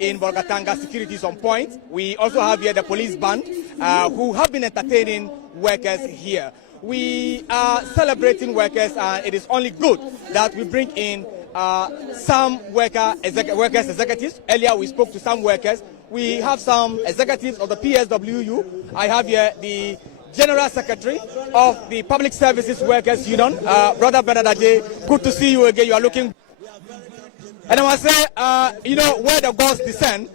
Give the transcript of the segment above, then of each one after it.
in Bolgatanga. Security is on point. We also have here the police band who have been entertaining workers here. We are celebrating workers, and it is only good that we bring in some workers executives. Earlier we spoke to some workers. We have some executives of the PSWU. I have here the General Secretary of the Public Services Workers Union, Brother Adjei. Good to see you again. You are looking. And I must say, where the gods descend,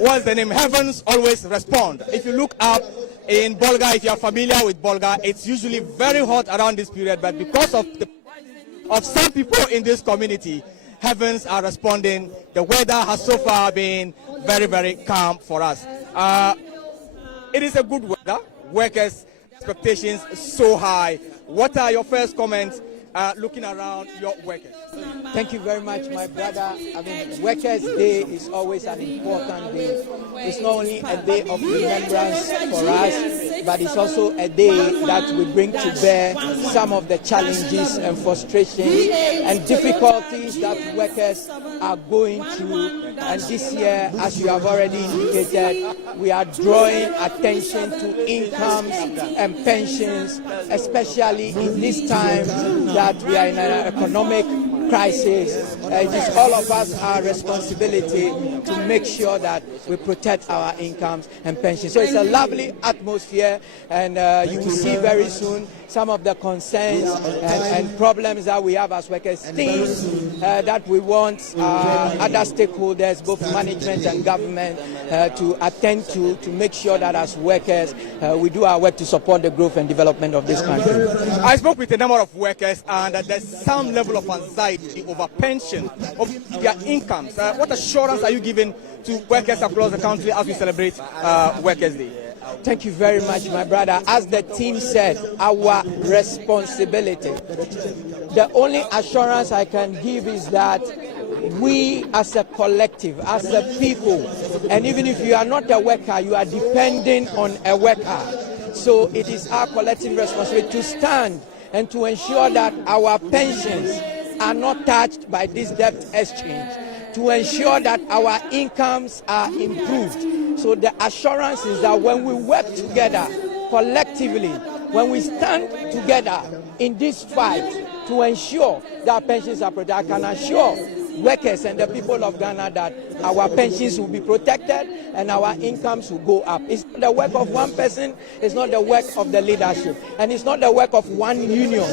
what's the name? Heavens always respond. If you look up in Bolga, if you are familiar with Bolga, it's usually very hot around this period, but because of some people in this community, heavens are responding. The weather has so far been very, very calm for us. It is a good weather. Workers' expectations so high. What are your first comments looking around your workers? Thank you very much, my brother. I mean, Workers' Day is always an important day. It's not only a day of remembrance for us, but it's also a day that we bring to bear some of the challenges and frustrations and difficulties that workers are going through. And this year, as you have already indicated, we are drawing attention to incomes and pensions, especially in this time that we are in an economic crisis. It is all of us our responsibility to make sure that we protect our incomes and pensions. So it's a lovely atmosphere, and you will see very soon some of the concerns and problems that we have as workers, things that we want other stakeholders, both management and government, to attend to make sure that as workers we do our work to support the growth and development of this country. I spoke with a number of workers, and there's some level of anxiety over pension, of their incomes. What assurance are you giving to workers across the country as we celebrate Workers' Day? Thank you very much, my brother. As the team said, our responsibility. The only assurance I can give is that we as a collective, as a people, and even if you are not a worker, you are depending on a worker. So it is our collective responsibility to stand and to ensure that our pensions are not touched by this debt exchange, to ensure that our incomes are improved. So the assurance is that when we work together collectively, when we stand together in this fight to ensure that pensions are protected, I can assure workers and the people of Ghana that our pensions will be protected and our incomes will go up. It's not the work of one person, it's not the work of the leadership, and it's not the work of one union.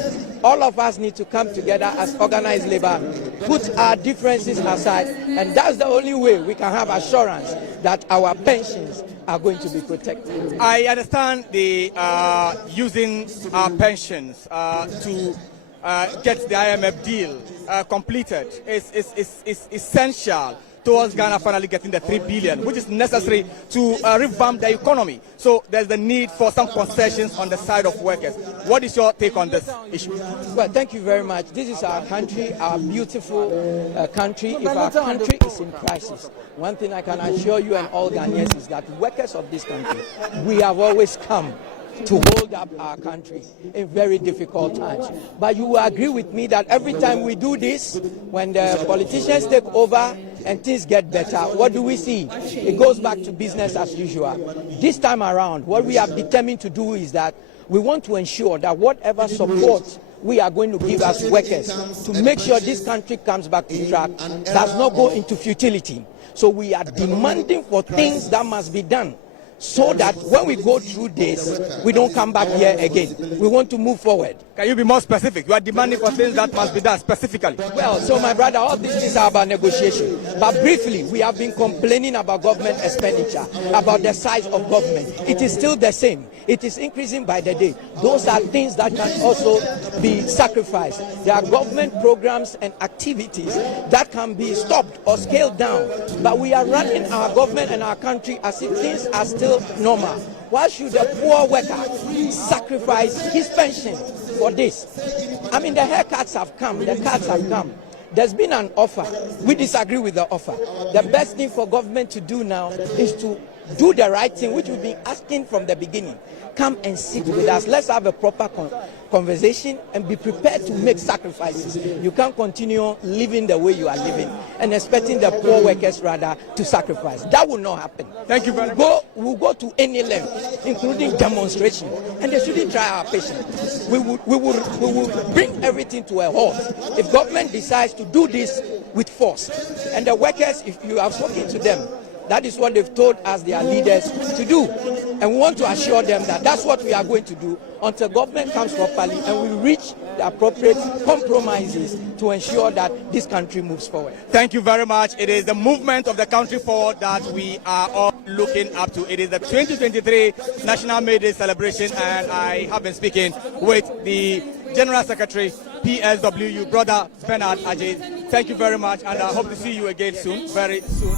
All of us need to come together as organized labor, put our differences aside, and that's the only way we can have assurance that our pensions are going to be protected. I understand the using our pensions to get the IMF deal completed is essential towards Ghana finally getting the 3 billion, which is necessary to revamp the economy. So there's the need for some concessions on the side of workers. What is your take on this issue? Well, thank you very much. This is our country, our beautiful country. If our country is in crisis, one thing I can assure you and all Ghanaians is that workers of this country, we have always come to hold up our country in very difficult times. But you will agree with me that every time we do this, when the politicians take over and things get better, what do we see? It goes back to business as usual. This time around, what we have determined to do is that we want to ensure that whatever support we are going to give as workers to make sure this country comes back to track does not go into futility. So we are demanding for things that must be done, so that when we go through this, we don't come back here again. We want to move forward. Can you be more specific? You are demanding for things that must be done specifically. Well, so my brother, all these things are about negotiation. But briefly, we have been complaining about government expenditure, about the size of government. It is still the same. It is increasing by the day. Those are things that can also be sacrificed. There are government programs and activities that can be stopped or scaled down. But we are running our government and our country as if things are still normal. Why should a poor worker sacrifice his pension for this? I mean, the haircuts have come, the cuts have come. There's been an offer. We disagree with the offer. The best thing for government to do now is to do the right thing, which we've been asking from the beginning. Come and sit with us. Let's have a proper conversation and be prepared to make sacrifices. You can't continue living the way you are living and expecting the poor workers rather to sacrifice. That will not happen. Thank you very much. We'll go to any length, including demonstration, and they shouldn't try our patience. We will bring everything to a halt if government decides to do this with force. And the workers, if you have spoken to them, that is what they've told us their leaders to do. And we want to assure them that that's what we are going to do until government comes properly and we reach the appropriate compromises to ensure that this country moves forward. Thank you very much. It is the movement of the country forward that we are all looking up to. It is the 2023 National May Day celebration, and I have been speaking with the General Secretary, PSWU, Brother Bernard Adjei. Thank you very much, and I hope to see you again soon, very soon.